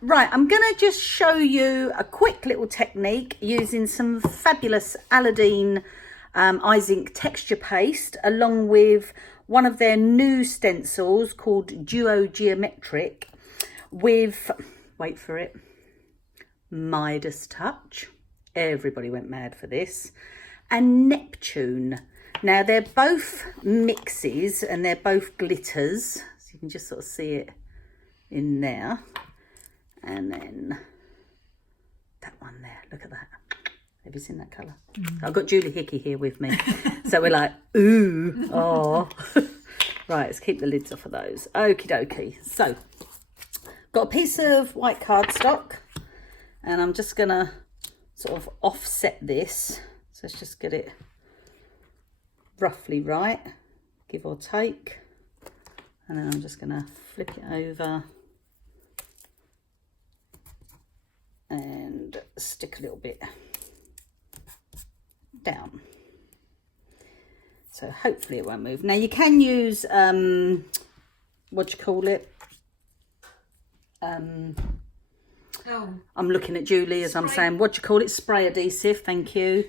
Right, I'm going to just show you a quick little technique using some fabulous Aladine Eyes Ink texture paste along with one of their new stencils called Duo Geometric with, wait for it, Midas Touch. Everybody went mad for this. And Neptune. Now they're both mixes and they're both glitters. So you can just sort of see it in there. And then that one there, look at that. Have you seen that colour? I've got Julie Hickey here with me. So we're like, ooh, oh. Right, let's keep the lids off of those. Okie dokie. So, got a piece of white cardstock. And I'm just going to sort of offset this. So let's just get it roughly right, give or take. And then I'm just going to flip it over and stick a little bit down. So hopefully it won't move. Now you can use, what do you call it? I'm looking at Julie as I'm saying, what do you call it? Spray adhesive, thank you.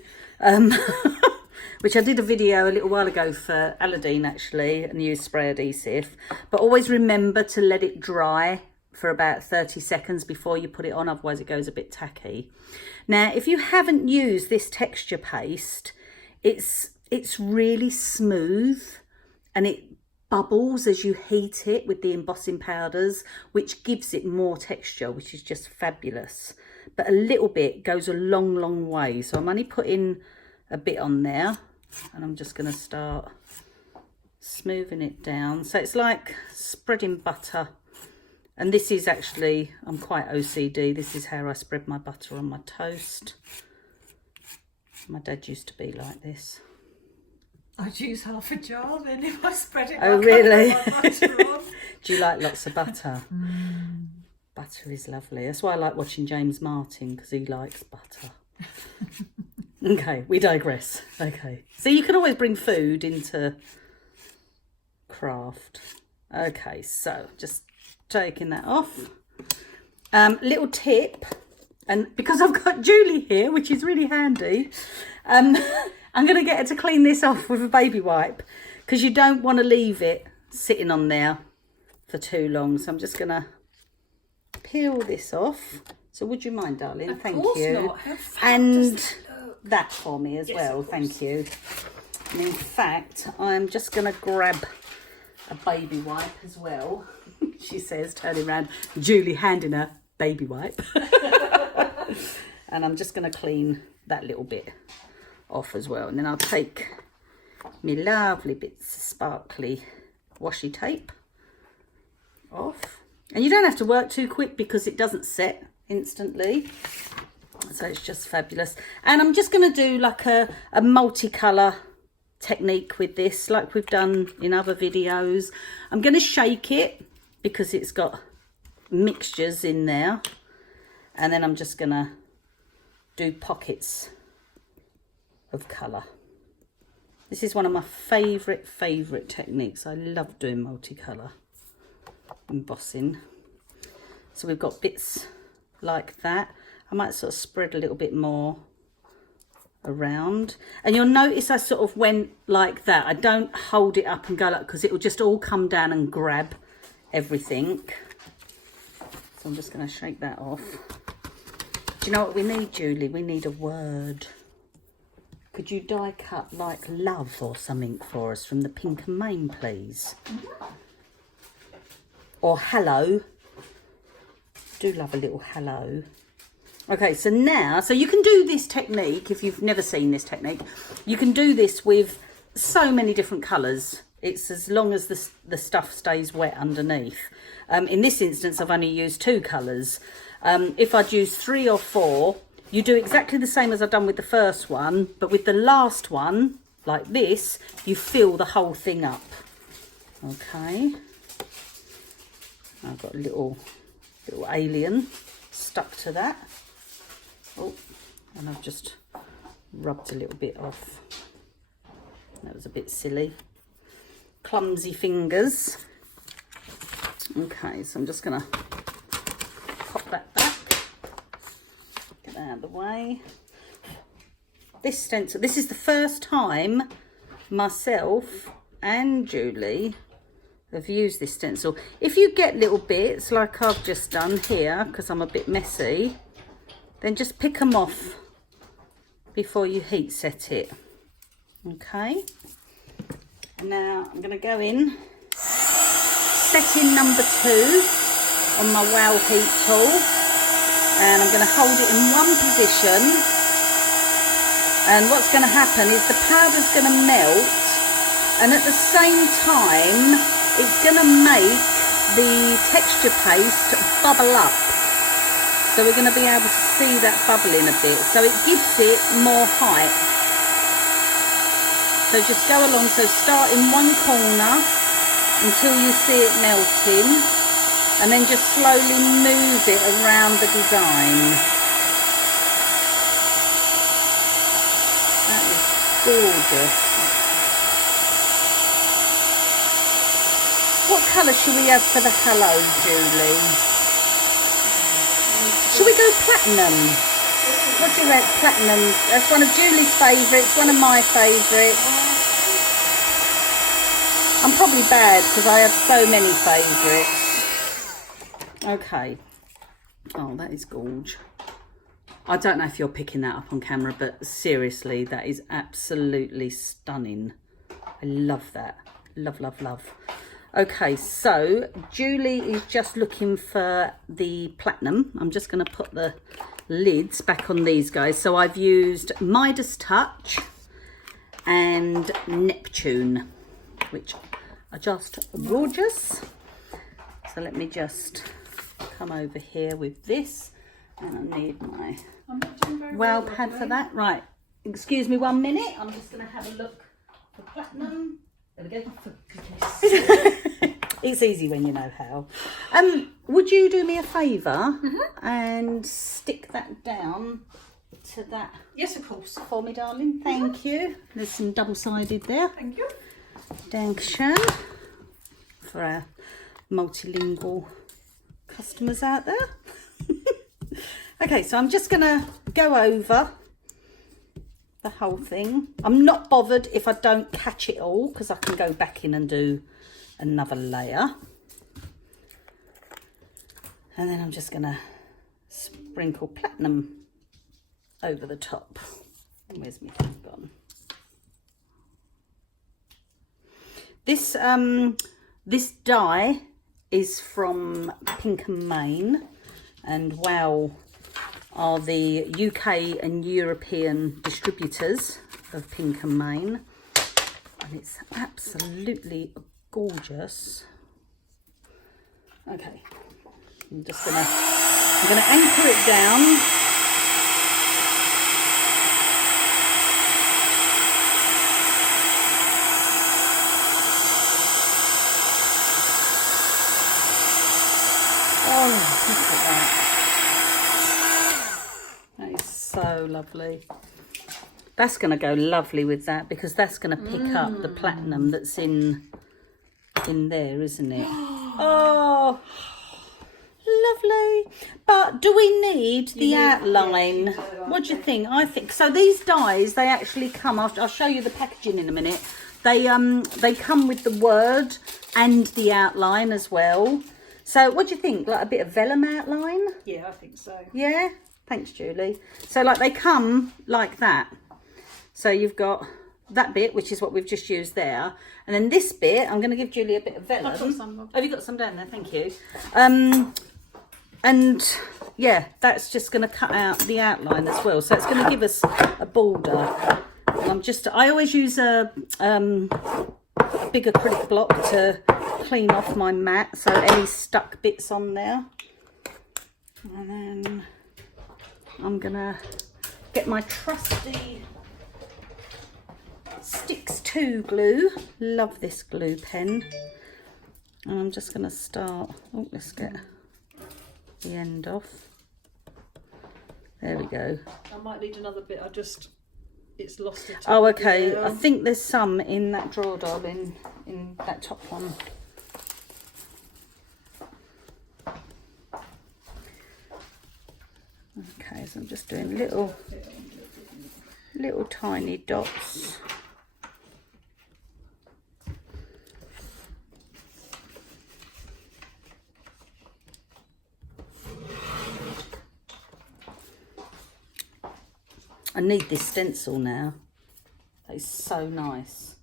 Which I did a video a little while ago for Aladine actually, and used spray adhesive. But always remember to let it dry for about 30 seconds before you put it on, otherwise it goes a bit tacky. Now, if you haven't used this texture paste, it's really smooth and it bubbles as you heat it with the embossing powders, which gives it more texture, which is just fabulous. But a little bit goes a long, long way. So I'm only putting a bit on there and I'm just going to start smoothing it down. So it's like spreading butter. And this is actually, I'm quite OCD. This is how I spread my butter on my toast. My dad used to be like this. I'd use half a jar then if I spread it. Oh, really? Do you like lots of butter? Butter is lovely. That's why I like watching James Martin, because he likes butter. Okay, we digress. Okay, so you can always bring food into craft. Okay, so just taking that off. Little tip, and because I've got Julie here, which is really handy, I'm going to get her to clean this off with a baby wipe, because you don't want to leave it sitting on there for too long. So I'm just going to peel this off. So would you mind, darling? Thank you. Not. How fat And does that look? that for me as Yes, well. Thank you. And in fact, I'm just going to grab a baby wipe as well. She says, turning around, Julie handing her baby wipe. And I'm just going to clean that little bit off as well. And then I'll take my lovely bits of sparkly washi tape off. And you don't have to work too quick because it doesn't set instantly. So it's just fabulous. And I'm just going to do like a multicolour technique with this, like we've done in other videos. I'm going to shake it because it's got mixtures in there. And then I'm just going to do pockets of colour. This is one of my favourite techniques. I love doing multicolour embossing. So we've got bits like that. I might sort of spread a little bit more around, and you'll notice I sort of went like that. I don't hold it up and go like, because it will just all come down and grab everything. So I'm just going to shake that off. Do you know what we need, Julie? We need a word. Could you die cut like love or something for us from the Pink and Mane, please? Or hello. Do love a little hello. Okay, so now, so you can do this technique, if you've never seen this technique, you can do this with so many different colours. It's as long as the stuff stays wet underneath. In this instance, I've only used 2 colours. If I'd used 3 or 4, you do exactly the same as I've done with the first one, but with the last one, like this, you fill the whole thing up. Okay. I've got a little alien stuck to that. Oh, and I've just rubbed a little bit off. That was a bit silly. Clumsy fingers. Okay, so I'm just going to pop away. This stencil, this is the first time myself and Julie have used this stencil. If you get little bits like I've just done here, because I'm a bit messy, then just pick them off before you heat set it. Okay, and now I'm going to go in, setting number 2 on my wow heat tool, and I'm going to hold it in one position. And what's going to happen is the powder's going to melt, and at the same time it's going to make the texture paste bubble up. So we're going to be able to see that bubbling a bit, so it gives it more height. So just go along, so start in one corner until you see it melting, and then just slowly move it around the design. That is gorgeous. What colour should we have for the hello, Julie? Should we go platinum? What do you reckon? Platinum. That's one of Julie's favourites, one of my favourites. I'm probably bad because I have so many favourites. Okay. Oh, that is gorge. I don't know if you're picking that up on camera, but seriously, that is absolutely stunning. I love that. Love, love, love. Okay, so Julie is just looking for the platinum. I'm just going to put the lids back on these guys. So I've used Midas Touch and Neptune, which are just gorgeous. So let me just come over here with this, and I need my wow pad for that. Right, excuse me 1 minute. I'm just going to have a look for platinum. There we go. It's easy when you know how. Would you do me a favour and stick that down to that? Yes, of course. For me, darling. Thank you. There's some double-sided there. Thank you. Dankeschön. For our multilingual customers out there. Okay, so I'm just going to go over the whole thing. I'm not bothered if I don't catch it all, because I can go back in and do another layer. And then I'm just going to sprinkle platinum over the top. Where's my thing gone? This die is from Pink and Main, and wow are the UK and European distributors of Pink and Main, and it's absolutely gorgeous. Okay, I'm gonna anchor it down. Oh, look at that. That is so lovely. That's going to go lovely with that, because that's going to pick up the platinum that's in there, isn't it? Oh, lovely. But do we need the outline? What do you think? I think so. These dies, they actually come. I'll show you the packaging in a minute. They come with the word and the outline as well. So what do you think? Like a bit of vellum outline? Yeah, I think so. Yeah? Thanks, Julie. So like they come like that. So you've got that bit, which is what we've just used there. And then this bit, I'm going to give Julie a bit of vellum. I've got some. Have you got some down there? Thank you. And yeah, that's just going to cut out the outline as well. So it's going to give us a border. And I always use a big acrylic block to clean off my mat, so any stuck bits on there. And then I'm gonna get my trusty Sticks 2 glue. Love this glue pen. And I'm just gonna start. Oh, let's get the end off. There we go. I might need another bit. It's lost it. Oh, okay. I think there's some in that drawer, darling, in that top one. Okay, so I'm just doing little tiny dots. I need this stencil now. It's so nice.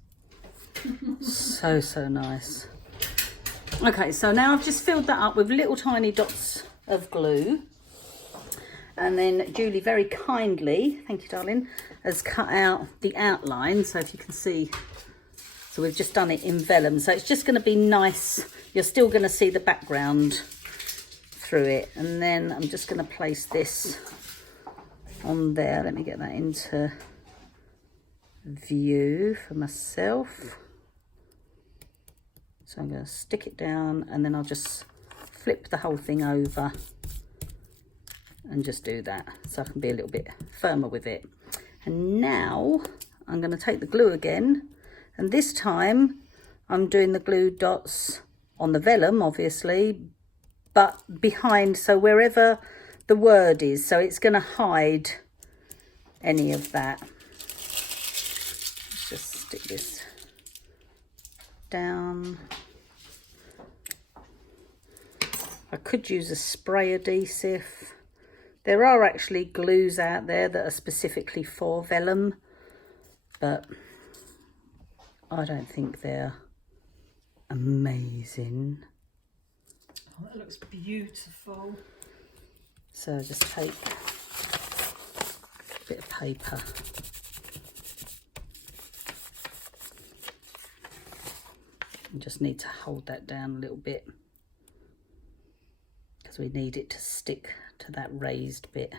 so nice. Okay, so now I've just filled that up with little tiny dots of glue. And then Julie very kindly, thank you darling, has cut out the outline. So if you can see, so we've just done it in vellum. So it's just going to be nice. You're still going to see the background through it. And then I'm just going to place this on there. Let me get that into view for myself. So I'm going to stick it down and then I'll just flip the whole thing over and just do that so I can be a little bit firmer with it. And now I'm going to take the glue again, and this time I'm doing the glue dots on the vellum obviously, but behind, so wherever the word is, so it's going to hide any of that. Let's just stick this down. I could use a spray adhesive. There are actually glues out there that are specifically for vellum, but I don't think they're amazing. Oh, that looks beautiful. So just take a bit of paper. You just need to hold that down a little bit because we need it to stick to that raised bit.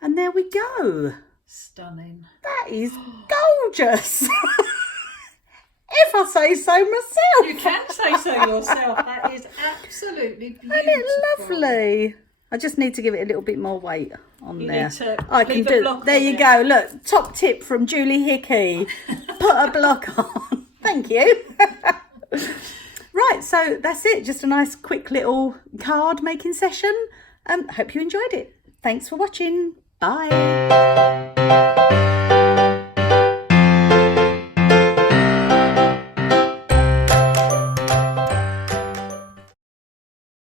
And there we go. Stunning. That is gorgeous. If I say so myself. You can say so yourself. That is absolutely beautiful. Isn't it lovely? I just need to give it a little bit more weight on You there. need to I can leave a do. block There on you it. go. Look, top tip from Julie Hickey. Put a block on. Thank you. Right, so that's it. Just a nice quick little card making session. Hope you enjoyed it. Thanks for watching. Bye.